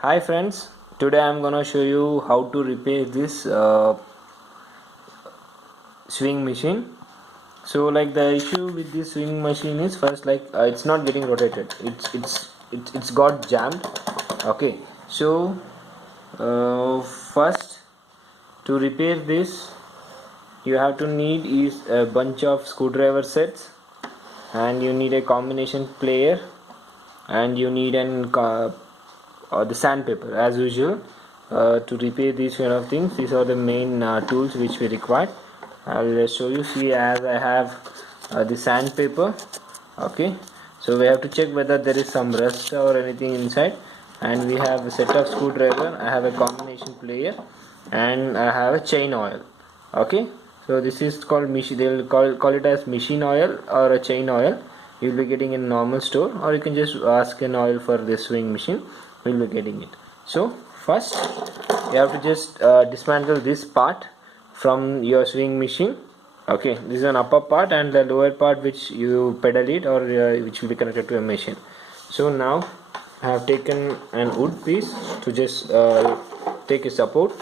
Hi friends, today I'm gonna show you how to repair this swing machine. So like the issue with this swing machine is first it's not getting rotated. It's got jammed. Okay, so first to repair this, you have to need is a bunch of screwdriver sets, and you need a combination player, and you need the sandpaper as usual. To repair these kind of things, these are the main tools which we require. I'll show you. See, as I have the sandpaper. Okay, so we have to check whether there is some rust or anything inside, and we have a set of screwdriver. I have a combination player, and I have a chain oil. Okay, so this is called machine, they will call it as machine oil or a chain oil. You will be getting in a normal store, or you can just ask an oil for this swing machine. We will be getting it. So first you have to just dismantle this part from your swing machine. Okay, this is an upper part and the lower part which you pedal it, or which will be connected to a machine. So now I have taken an wood piece to just take a support.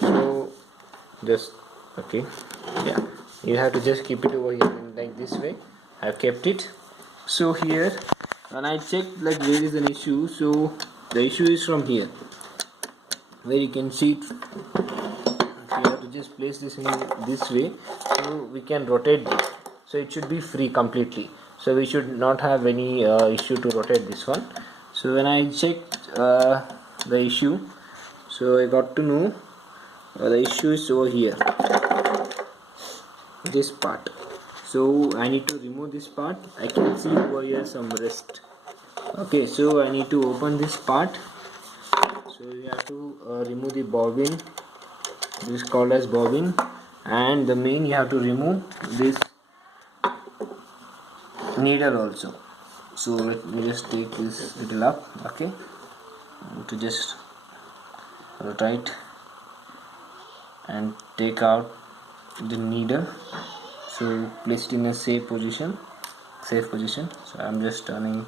So just okay, yeah, you have to just keep it over here like this way. I have kept it. So here, when I checked like where is an issue, so the issue is from here, where you can see it. You have to just place this in this way, so we can rotate this, so it should be free completely, so we should not have any issue to rotate this one. So when I checked the issue, so I got to know the issue is over here, this part. So I need to remove this part. I can see over here some rust. Okay, so I need to open this part. So you have to remove the bobbin. This is called as bobbin, and the main you have to remove this needle also. So let me just take this little up. Okay, to just rotate and take out the needle. So place it in a safe position. So I'm just turning.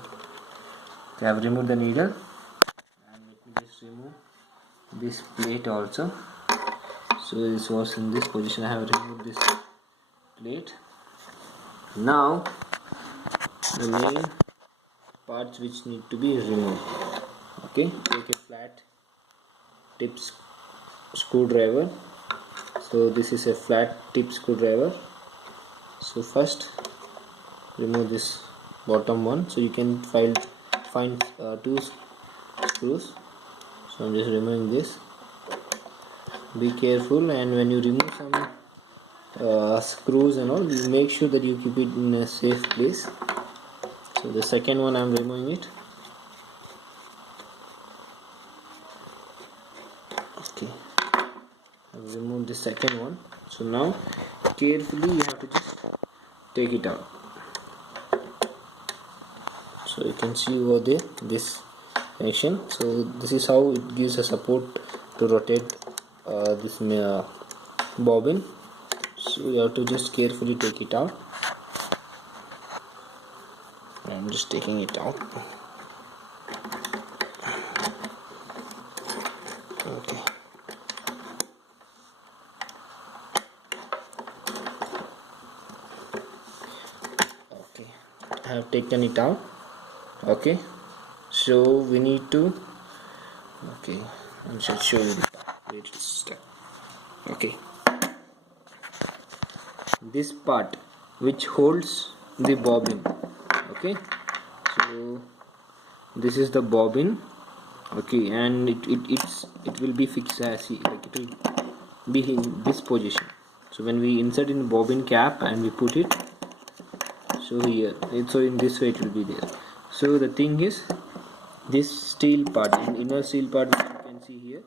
I have removed the needle, and let me just remove this plate also. So this was in this position. I have removed this plate. Now the main parts which need to be removed. Okay, take a flat tip screwdriver. So this is a flat tip screwdriver. So first remove this bottom one, so you can find two screws. So I'm just removing this. Be careful, and when you remove some screws and all, you make sure that you keep it in a safe place. So the second one I'm removing it. Okay, I've removed the second one. So now carefully you have to just take it out. So you can see over there this connection. So this is how it gives a support to rotate this bobbin. So you have to just carefully take it out. I'm just taking it out. Okay. Okay, I have taken it out. Okay, so we need to. Okay, I should show you the where it's stuck. Okay, this part which holds the bobbin. Okay, so this is the bobbin. Okay, and it will be fixed as like it will be in this position. So when we insert in the bobbin cap and we put it, so here so in this way it will be there. So the thing is, this steel part, inner steel part which you can see here,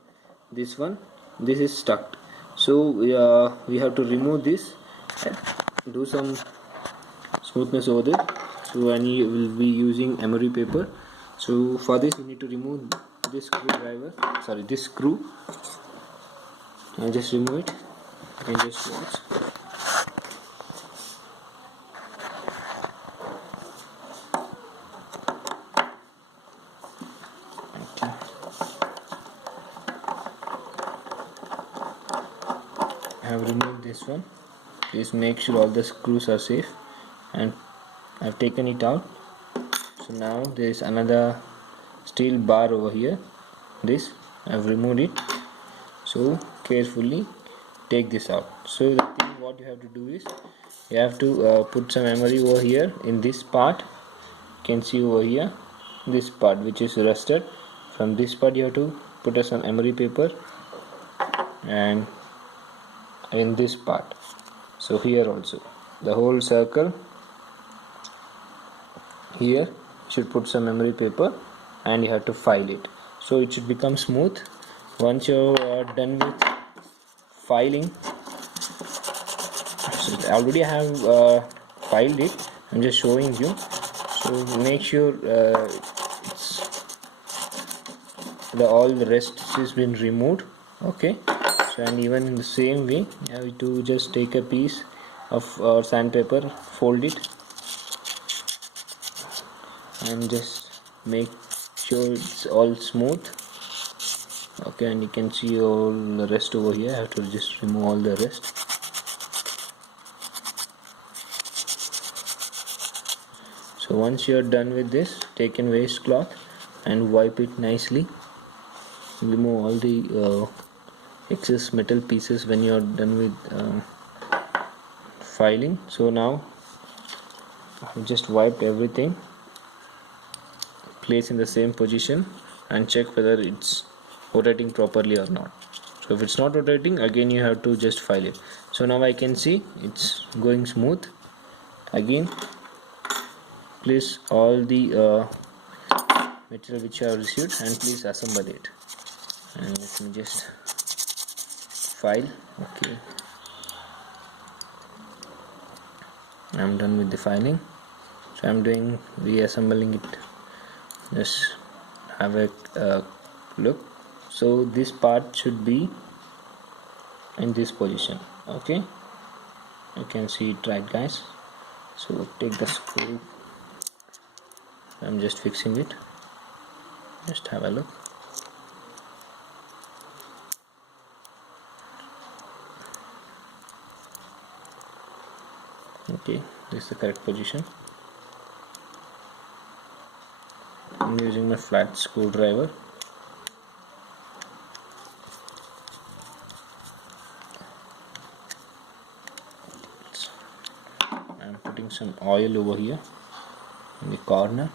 this one, this is stuck. So we have to remove this, do some smoothness over there. So and you will be using emery paper. So for this you need to remove this this screw. I'll just remove it. You can just watch. Okay. I have removed this one. Please make sure all the screws are safe, and I've taken it out. So now there is another steel bar over here. This I've removed it. So carefully take this out. So the thing what you have to do is you have to put some memory over here in this part. You can see over here this part which is rusted. From this part you have to put some emery paper, and in this part, so here also the whole circle here should put some emery paper, and you have to file it so it should become smooth. Once you are done with filing, so already I have filed it, I'm just showing you. So make sure all the rest has been removed. Okay, so and even in the same way you have to just take a piece of sandpaper, fold it, and just make sure it's all smooth. Okay, and you can see all the rest over here. I have to just remove all the rest. So once you are done with this, take a waste cloth and wipe it nicely. Remove all the excess metal pieces when you are done with filing. So now I've just wiped everything. Place in the same position and check whether it's rotating properly or not. So if it's not rotating, again you have to just file it. So now I can see it's going smooth. Again, place all the material which I have received and please assemble it. And let me just file. Okay, I'm done with the filing. So I'm doing reassembling it. Just have a look. So this part should be in this position. Okay, you can see it right, guys. So take the screw. I'm just fixing it. Just have a look. Okay, this is the correct position. I'm using a flat screwdriver. I'm putting some oil over here in the corner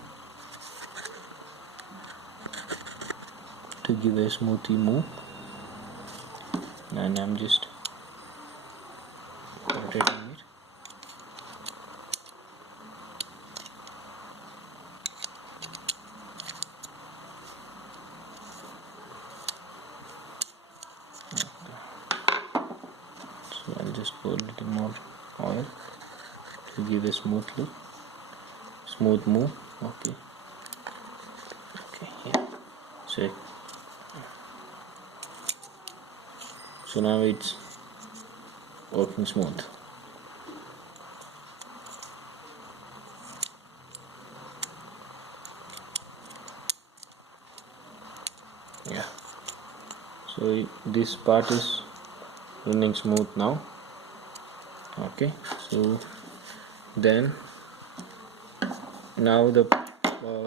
to give a smooth move, and I'm just rotating it. So I'll just pour a little more oil to give a smooth look, smooth move. Okay, yeah. So now it's working smooth. Yeah, so this part is running smooth now. Okay, so then now the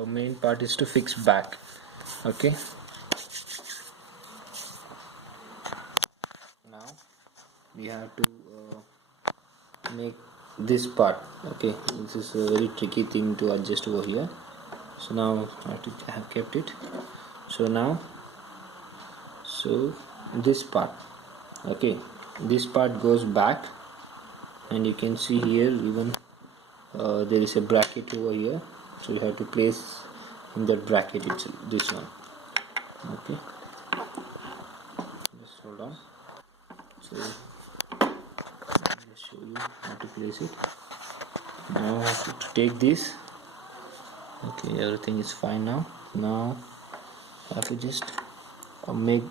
main part is to fix back. Okay, now we have to make this part. Okay, this is a very tricky thing to adjust over here. So now I have kept it. So now, so this part, okay, this part goes back, and you can see here even there is a bracket over here, so you have to place in that bracket itself, this one. Okay, just hold on. So I'll just show you how to place it. Now I have to take this. Okay, everything is fine now. Now I have to just make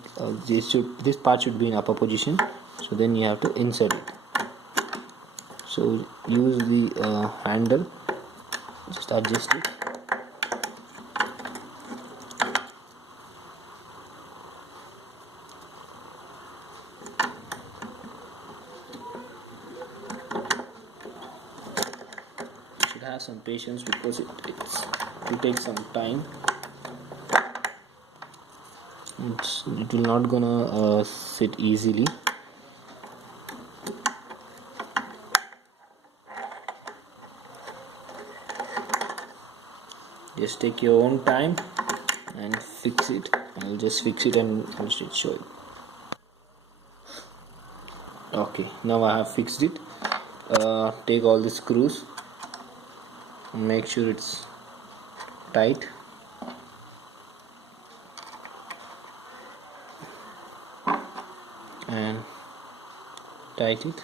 this part should be in upper position, so then you have to insert it. So use the handle, just adjust it. have some patience because it will take some time. It will not gonna sit easily. Just take your own time and fix it. I'll just fix it and I'll show you. Okay, now I have fixed it. Take all the screws, make sure it's tight, and tight it.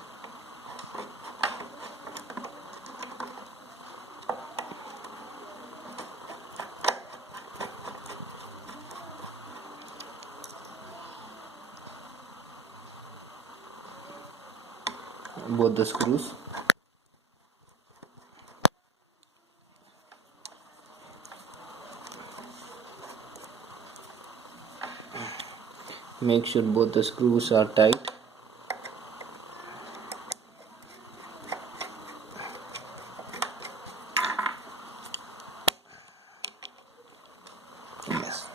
Both the screws. Make sure both the screws are tight. Yes,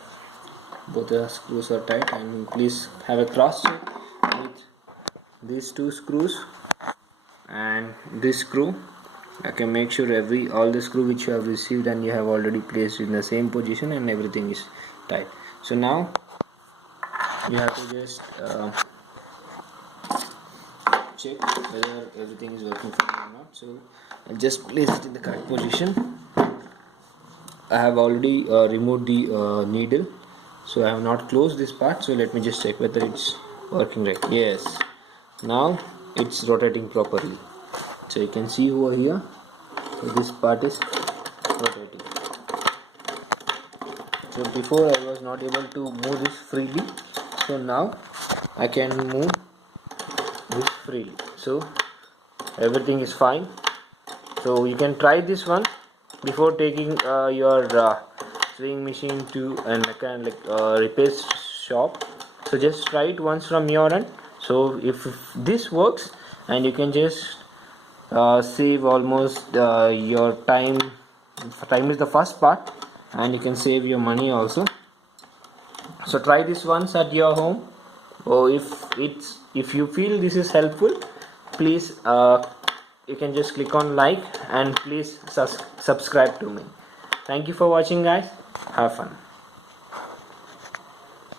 both the screws are tight, and please have a cross check with these two screws and this screw. Okay, make sure all the screw which you have received and you have already placed in the same position and everything is tight. So now you have to just check whether everything is working for you or not. So I'll just place it in the correct position. I have already removed the needle, so I have not closed this part. So let me just check whether it's working right. Yes, now it's rotating properly. So you can see over here, so this part is rotating. So before I was not able to move this freely, so now I can move this freely. So everything is fine. So you can try this one before taking your sewing machine to a repair shop. So just try it once from your end. So if this works, and you can just save almost your time. Time is the first part, and you can save your money also. So try this once at your home. Or if you feel this is helpful, please you can just click on like, and please subscribe to me. Thank you for watching, guys. Have fun.